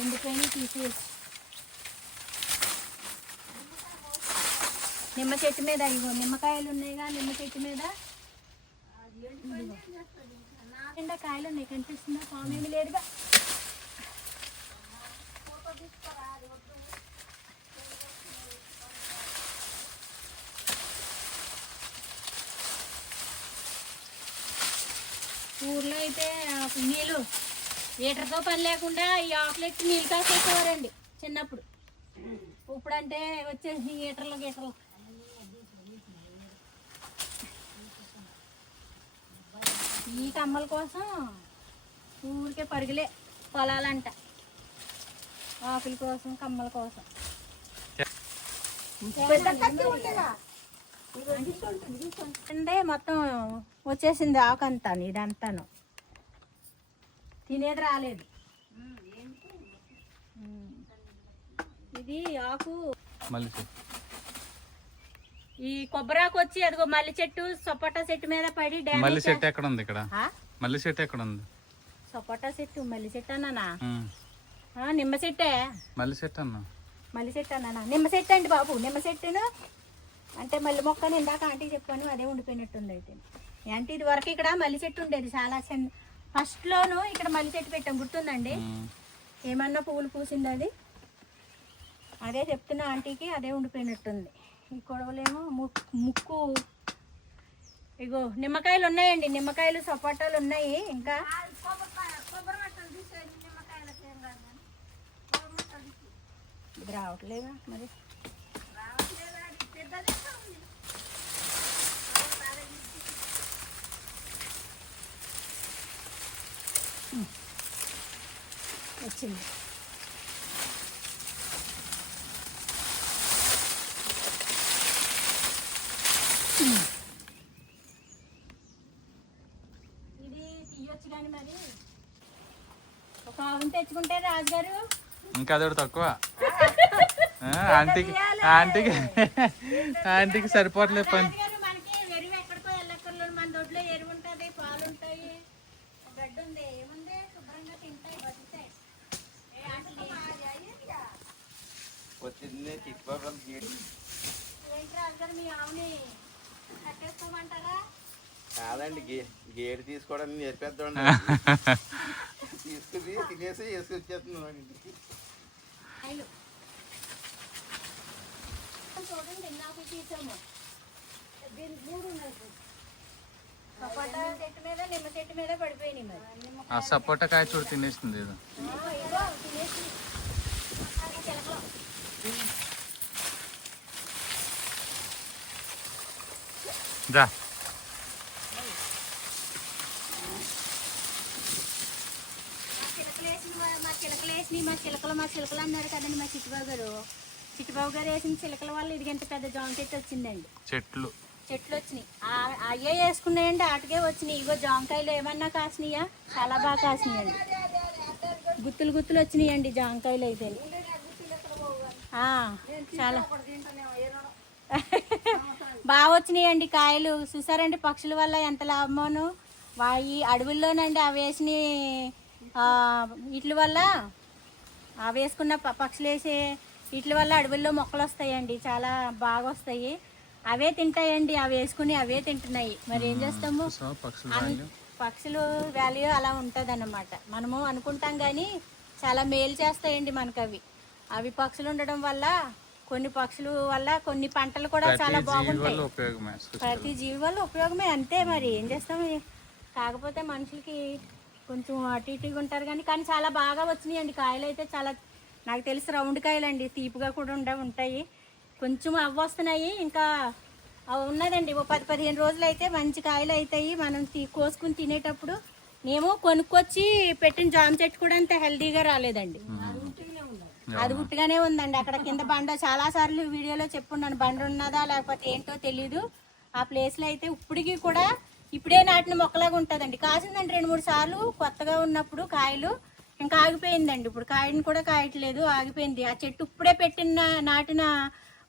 ఎండిపోయి తీసేసి నిమ్మ చెట్టు మీద ఇగో నిమ్మకాయలు ఉన్నాయిగా, నిమ్మ చెట్టు మీద నిండా కాయలు ఉన్నాయి. కనిపిస్తుందా? పామేమి లేదుగా. ఊర్లో అయితే నీళ్ళు హీటర్తో పని లేకుండా ఈ ఆకులెట్టి నీళ్ళు కాసేసేవారండి చిన్నప్పుడు. ఇప్పుడు అంటే వచ్చేసి హీటర్లు గీటర్లు. ఈ కమ్మల కోసం ఊరికే పరుగులే పొలాలంట, ఆకుల కోసం కమ్మల కోసం. అంటే మొత్తం వచ్చేసింది ఆకు అంతాను, ఇదంతాను తినేది రాలేదు. ఇది ఆకు ఈ కొబ్బరాకు వచ్చి అదిగో మల్లి చెట్టు సపోటా చెట్టు మీద పడి మల్లి చెట్టు ఎక్కడ ఉంది? ఇక్కడ మల్లి చెట్టు ఎక్కడ ఉంది? సపోటా చెట్టు మల్లి చెట్టు అన్నానా? నిమ్మ చెట్టే మల్లి చెట్టు అన్నా. మల్లి చెట్టు అన్నానా? నిమ్మ చెట్టు అండి బాబు. నిమ్మ చెట్టును అంటే మల్లి మొక్కని ఇందాక ఆంటీకి చెప్పాను, అదే ఉండిపోయినట్టుంది. అయితే అంటే ఇది వరకు ఇక్కడ మల్లి చెట్టు ఉండేది చాలా చిన్న. ఫస్ట్ లోను ఇక్కడ మల్లి చెట్టు పెట్టాం, గుర్తుందండి? ఏమన్నా పువ్వులు పూసింది అది, అదే చెప్తున్నా ఆంటీకి, అదే ఉండిపోయినట్టుంది. ఈ కొడవలేమో ముక్కు. ఇగో నిమ్మకాయలు ఉన్నాయండి, నిమ్మకాయలు సపోటాలు ఉన్నాయి. ఇంకా ఇది రావట్లేదా మరి? వచ్చింది. ఇది తీయొచ్చు కానీ మరి ఒక ఆవును తెచ్చుకుంటే రాజుగారు ఇంకా అదొకటి తక్కువ. ఆంటీకి సరిపోవట్లేదు పని. మనకి ఎరువు ఎక్కడికో వెళ్ళక్కర్లేదు, మన దొడ్లో ఎరువు ఉంటుంది, పాలు ఉంటాయి, గడ్డి ఉంది, ఏముంది శుభ్రంగా తింటాయి, బతుకుతాయి. ఏంటి రాజుగారు మీ ఆవుని కట్టేసుకోమంటారా? కాదండి, గేడు తీసుకోవడానికి నేర్పేద్దాం. తీసుకుని తినేసి వేసుకొచ్చేస్తున్నాం. చూడండి నాకు తీసాము. సపోటా చెట్టు మీద నిమ్మ చెట్టు మీద పడిపోయినాయి. మరి ఆ సపోటా కాయ చూడు తినేస్తుంది. ఇగో తినేసి చిలకలు రా. మా చిలకలు అన్నారు కదండి మా చిట్టుబాబు గారు. చిట్టుబాబు గారు వేసిన చిలకల వల్ల ఇది ఎంత పెద్ద జామ చెట్టు వచ్చిందండి. చెట్లు వచ్చినాయి, అయ్యే వేసుకున్నాయండి, ఆటకే వచ్చినాయి. ఇగో జామకాయలు ఏమన్నా కాసినాయా? చాలా బాగా కాసినాయండి, గుత్తులు గుత్తులు వచ్చినాయండి జామకాయలు అయితే. చాలా బాగా వచ్చినాయండి కాయలు. చూసారండి పక్షుల వల్ల ఎంత లాభమోను. ఈ అడవుల్లోనండి అవి వేసిన వీటి వల్ల, అవి వేసుకున్న పక్షులు వేసే వీటి వల్ల అడవుల్లో మొక్కలు వస్తాయండి, చాలా బాగా వస్తాయి. అవే తింటాయండి, అవి వేసుకుని అవే తింటున్నాయి. మరి ఏం చేస్తాము, పక్షులు వాల్యూ అలా ఉంటుంది అన్నమాట. మనము అనుకుంటాం కానీ చాలా మేలు చేస్తాయండి మనకు అవి. అవి పక్షులు ఉండడం వల్ల, కొన్ని పక్షుల వల్ల కొన్ని పంటలు కూడా చాలా బాగుంటాయి. ప్రతి జీవి వల్ల ఉపయోగమే, అంతే. మరి ఏం చేస్తాము, కాకపోతే మనుషులకి కొంచెం అటు ఇటుగా ఉంటారు కానీ చాలా బాగా వచ్చినాయండి కాయలు అయితే. చాలా నాకు తెలిసి రౌండ్ కాయలండి, తీపిగా కూడా ఉంటాయి. కొంచెం అవ్వ వస్తున్నాయి, ఇంకా ఉన్నదండి. ఓ 10-15 రోజులు అయితే మంచి కాయలు అవుతాయి. మనం కోసుకుని తినేటప్పుడు. మేము కొనుక్కొచ్చి పెట్టిన జామ చెట్టు కూడా అంత హెల్దీగా రాలేదండి, అది ఉట్టుగానే ఉందండి. అక్కడ కింద బండ, చాలా సార్లు వీడియోలో చెప్పున్నాను, బండ ఉన్నదా లేకపోతే ఏంటో తెలీదు. ఆ ప్లేస్లో అయితే ఇప్పటికీ కూడా ఇప్పుడే నాటిన మొక్కలాగా ఉంటుందండి. కాసిందండి 2-3 సార్లు కొత్తగా ఉన్నప్పుడు కాయలు. ఇంకా ఆగిపోయిందండి. ఇప్పుడు కాయని కూడా కాయట్లేదు, ఆగిపోయింది. ఆ చెట్టు ఇప్పుడే నాటిన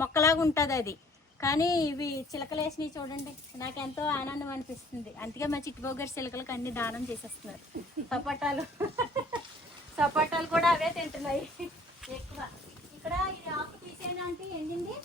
మొక్కలాగా ఉంటుంది అది. కానీ ఇవి చిలకలు వేసినవి చూడండి, నాకు ఎంతో ఆనందం అనిపిస్తుంది. అందుకే మా చిట్టుబాబు గారు చిలకలకు అన్ని దానం చేసేస్తున్నారు. సపోటాలు కూడా అవే తింటున్నాయి ఎక్కువ. ఇక్కడ ఇది ఆకు తీసేనా అంటే ఎండింది.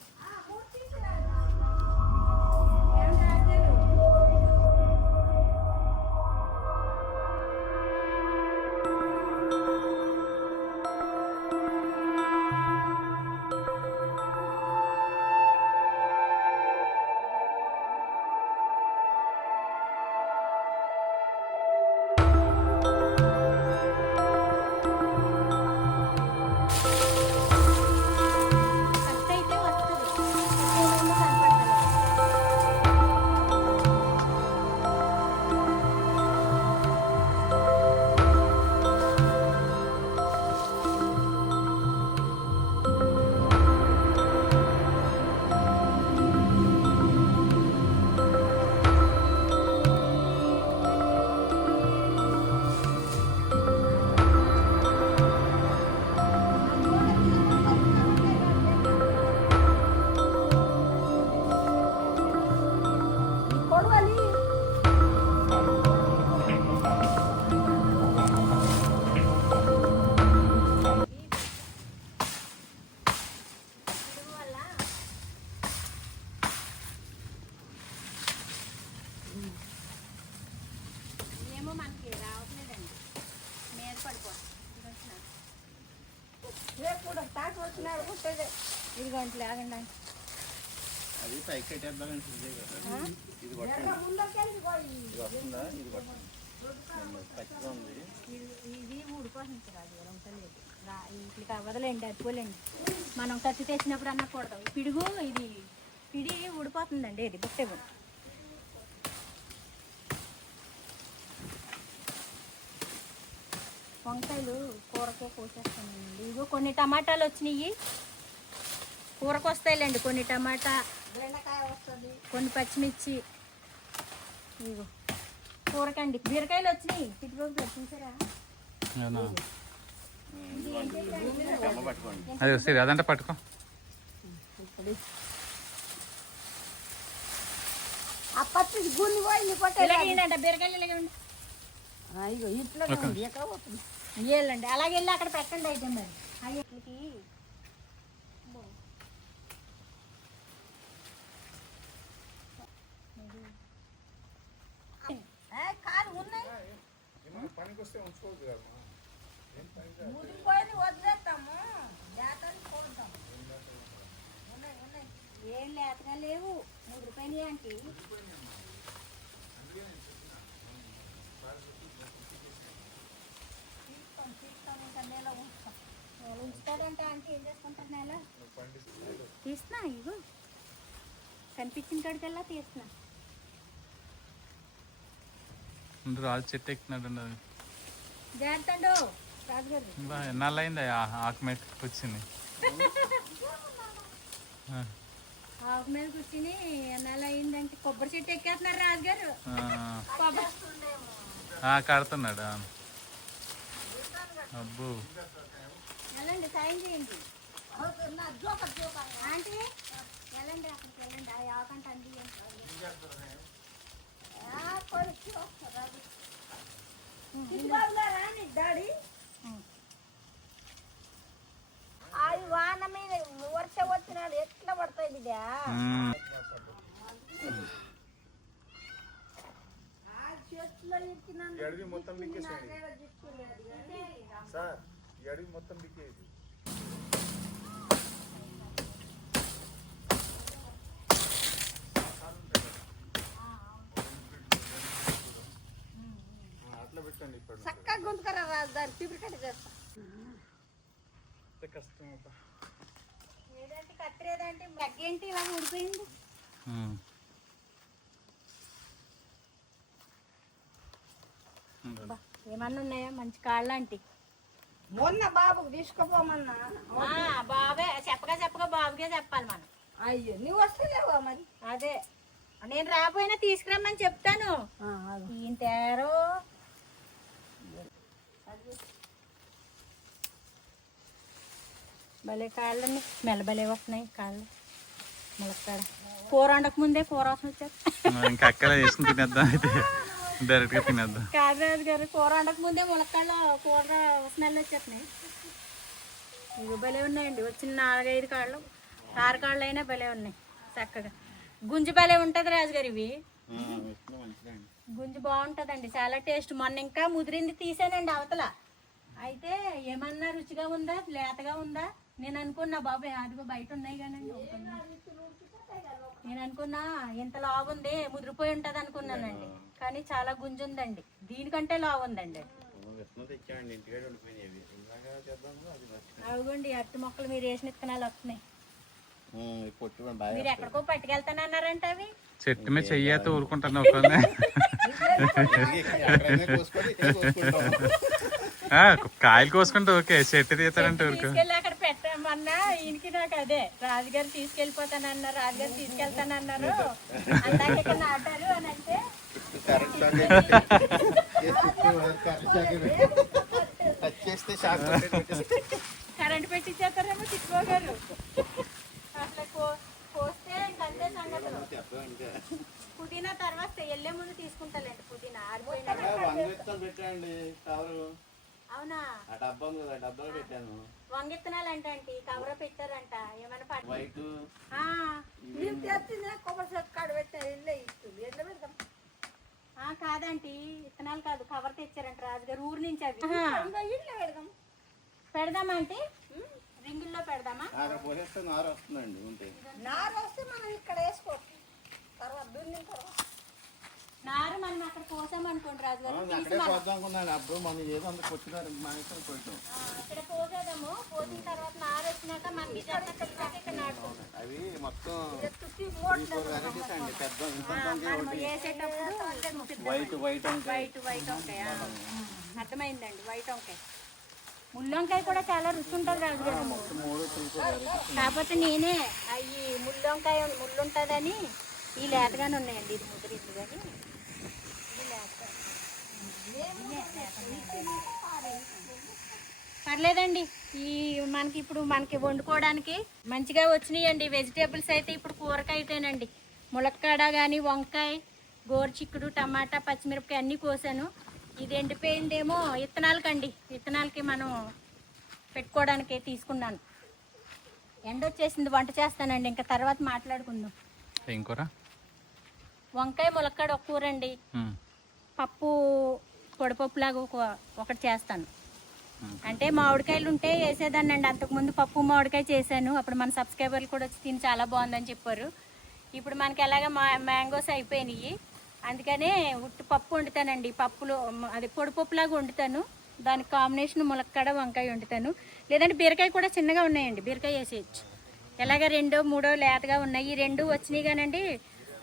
ఏమో మనకి రావట్లేదండి, మీద పడిపోతుంది. ఇది గంటలు ఆగండి. అది పైకి కట్టేద్దామంటే ఇది కొట్టండి. ఇది వస్తుందా? ఇది కొట్టండి. పచ్చిగా ఉంది. ఇది ఊడిపోతుంది సార్, అది ఉంటలేదు. ఇట్లా అవ్వదులేండి, అదిపోలేండి. మనం కత్తి తెచ్చినప్పుడు అన్న కొడతాం. పిడుగు ఇది పిడి ఊడిపోతుందండి. ఇది బుట్టెవు. వంకాయలు కూరకే కోసేస్తానండి. ఇగో కొన్ని టమాటాలు వచ్చినాయి, కూరకు వస్తాయిలేండి. కొన్ని టమాటా, బెండకాయ వస్తుంది, కొన్ని పచ్చిమిర్చి. ఇగో కూరకండి. బీరకాయలు వచ్చినాయి. చిట్టుబాబు చూసారా? అది వస్తుంది అదంటే పట్టుకో. బీరకాయలు ఇలాగండి. అలాగే వెళ్ళి అక్కడ పెట్టండి అయితే మరి. అయ్యకి ఏం లేతగా లేవు. 3 రూపాయలు అంటే ఉంచుతాడంట. అంటే ఏం చేసుకుంటారు? నెల తీస్తున్నా. ఇగో కనిపించిన కాడికల్లా తీస్తున్నా. రాజు చెట్టు ఎక్కుతున్నాడు. అది జాగ్రత్త రాజుగారు. ఎన్నాళ్ళు అయింది ఆకు మీద కూర్చుని? ఆకు మీద కూర్చుని ఎన్నాళ్ళు అయిందంటే కొబ్బరి చెట్టు ఎక్కేస్తున్నారు రాజుగారు. కడుతున్నాడు. అబ్బో వెళ్ళండి, సాయం చేయండి. ఆంటీ వెళ్ళండి, అక్కడికి వెళ్ళండి. ఆ ఆకంటే అండి డాడీ. అది వాన మీద వర్షం వచ్చినాడు ఎట్లా పడతాయి బిడ్డా? అడవి మొత్తం సార్, ఈ అడవి మొత్తం బిక్కేది. అట్లా పెట్టండి. ఇప్పుడు చక్కగా గొంతుకరా రాజధాని చీపురు చేస్తా. కష్టం ఏదంటే కత్తిరేదంటే గగ్గేంటి ఇలా ఊడిపోయింది. ఏమన్నా ఉన్నాయా మంచి కాళ్ళంటి? మొన్న బాబుకు తీసుకుపోమన్నా. బాబే చెప్పగా బాబుకే చెప్పాలి మనం. అయ్యో నువ్వు వస్తలేవా మరి? అదే నేను రాపోయినా తీసుకురమ్మని చెప్తాను. ఈయన తేరో భలే కాళ్ళని స్మెల్ భలే వస్తున్నాయి కాళ్ళు ములక్కాడ. కూర వండక ముందే కూర వాసన వచ్చారు. ఇంకా అక్కడే చేసుకుని తినేద్దాం అయితే, డైరెక్ట్గా తినేద్దాం. కాదరాజు గారు కూర వండక ముందే ములక్కాడలో కూర స్మెల్ వచ్చేస్తున్నాయి. ఇవి భలే ఉన్నాయండి. వచ్చిన 4-5 కాళ్ళు 6 కాళ్ళు అయినా భలే ఉన్నాయి చక్కగా. గుంజు భలే ఉంటుంది రాజుగారు. ఇవి గుంజు బాగుంటుందండి, చాలా టేస్ట్. మొన్న ఇంకా ముదిరింది తీసానండి అవతల. అయితే ఏమన్నా రుచిగా ఉందా లేతగా ఉందా నేను అనుకున్నా. బాబాయ్ అదిగో బయట ఉన్నాయి కానండి. నేను అనుకున్నా ఇంత లావు ఉంది ముదిరిపోయి ఉంటుంది అనుకున్నానండి, కానీ చాలా గుంజు ఉందండి. దీనికంటే లావు ఉందండి. అవుగండి అరటి మొక్కలు మీరు వేసిన విత్తనాలు వస్తున్నాయి. మీరు ఎక్కడికో పట్టుకెళ్తానన్నారంట అవి. చెట్టు మీద చెయ్యితే ఊరుకుంటాను ఒకనే. కాయలు కోసుకుంటే ఓకే, చెట్టు తీస్తారంటే ఊరుకో. తీసుకెళ్ళి అక్కడ పెట్టమన్నా ఈయనకి నాకు అదే రాజుగారు తీసుకెళ్ళిపోతానన్నారు, రాజుగారు తీసుకెళ్తానన్నారు, అందాక ఇక్కడ నాటారు అని అంటే కరెంట్ పెట్టించేస్తారేమో తిట్టుకోగారు. అసలు కోస్తే ఇంకంతే సంగతులు. పుదీనా తర్వాత వెళ్ళే ముందు తీసుకుంటాలేండి. పుదీనా ఆరిపోయినా పెట్టండి కవరు. అవునా డబ్బా ఉంది కదా, డబ్బాలో పెట్టాను. వంగిత్తనాలు అంటే అండి కవర్ పెట్టారంట. ఏమైనా పట్టు వైట్ కాదంటీ విత్తనాలు కాదు కవర్ తెచ్చారంట రాజుగారు ఊరు నుంచి. అవి పెడదామా అంటే రింగుల్లో పెడదామా? పోసేస్తే నారు వస్తుందండి. ఉంటే నారు వస్తే మనం ఇక్కడ వేసుకోవచ్చు. తర్వాత దున్నిన తర్వాత నారు మనం అక్కడ పోసామనుకోండి రాజుగారు, అక్కడే పోద్దాం అనుకున్నాను. అప్పుడు మనం ఏదో అంత కొట్టినారు మా ఇక్కడ కొట్టాం. ఇక్కడ పోసేదాము. పోసిన తర్వాత నారు వచ్చినాక మనకి ఇక్కడ నాటుకుంటాం. అవి మొత్తం తుట్టి వెరైటీస్ అండి. పెద్ద మనం వేసేటప్పుడు వైట్ వైట్ వైట్ వైట్ వంకాయ. అర్థమైందండి, వైట్ వంకాయ. ముల్లొంకాయ కూడా చాలా రుచి ఉంటుంది రాజుగారు. కాకపోతే నేనే అవి ముల్లొంకాయ ముళ్ళు ఉంటుందని ఈ లేతగానే ఉన్నాయండి. ఇది ముదిరింది కానీ పర్లేదండి. ఈ మనకి ఇప్పుడు మనకి వండుకోవడానికి మంచిగా వచ్చినాయండి వెజిటేబుల్స్. అయితే ఇప్పుడు కూరకాయ అయితేనండి ములక్కాడ కానీ వంకాయ, గోరుచిక్కుడు, టమాటా, పచ్చిమిరపకాయ అన్నీ కోసాను. ఇది ఎండిపోయిందేమో విత్తనాలకండి. విత్తనాలకి మనం పెట్టుకోవడానికి తీసుకున్నాను. ఎండ వచ్చేసింది, వంట చేస్తానండి. ఇంకా తర్వాత మాట్లాడుకుందాం. ఏం కూర? వంకాయ ములక్కాడ ఒక కూర అండి. పప్పు పొడిపప్పులాగా ఒకటి చేస్తాను. అంటే మామిడికాయలు ఉంటే వేసేదాన్ని అండి. అంతకుముందు పప్పు మామిడికాయ చేశాను. అప్పుడు మన సబ్స్క్రైబర్లు కూడా వచ్చి తిని చాలా బాగుందని చెప్పారు. ఇప్పుడు మనకి ఎలాగ మ్యాంగోస్ అయిపోయినాయి, అందుకనే ఉట్టి పప్పు వండుతానండి. పప్పులో అది పొడిపప్పులాగా వండుతాను. దానికి కాంబినేషన్ ములక్కాడ వంకాయ వండుతాను. లేదంటే బీరకాయ కూడా చిన్నగా ఉన్నాయండి, బీరకాయ వేసేయచ్చు. ఎలాగ 2-3 లేతగా ఉన్నాయి. ఈ 2 వచ్చినాయి కానండి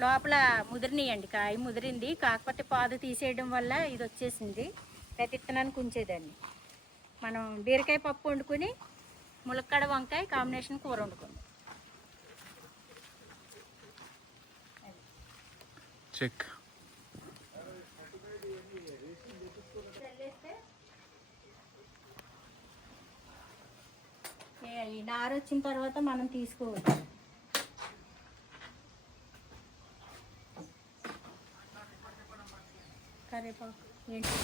లోపల ముదిరినాయండి. కాయ ముదిరింది, కాకపోతే పాదు తీసేయడం వల్ల ఇది వచ్చేసింది. లేకపోతే విత్తనానికి ఉంచేదాన్ని. మనం బీరకాయ పప్పు వండుకొని ములక్కాడ వంకాయ కాంబినేషన్ కూర వండుకుందాం. చెక్ ఈ నారు వచ్చిన తర్వాత మనం తీసుకోవచ్చు. కరివేపాకు ఏంటి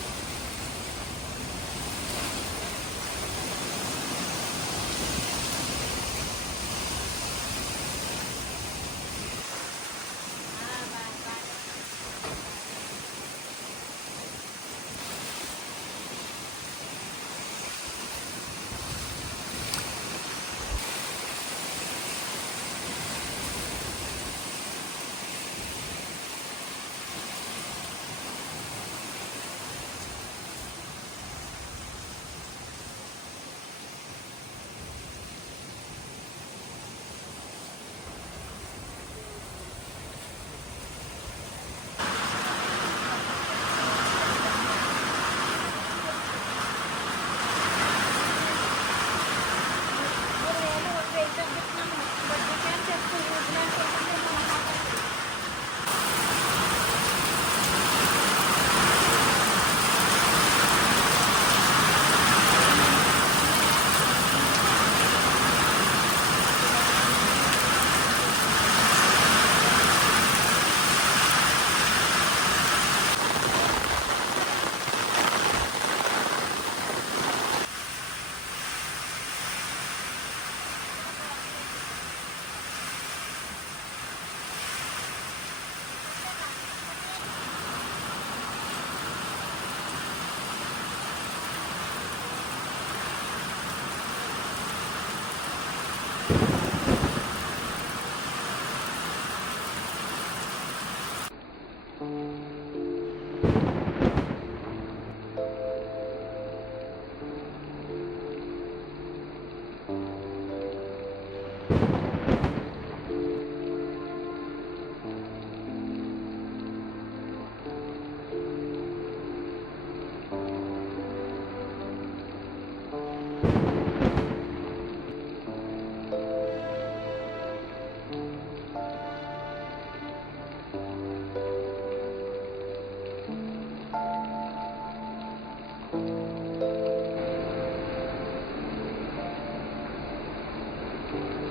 ఆ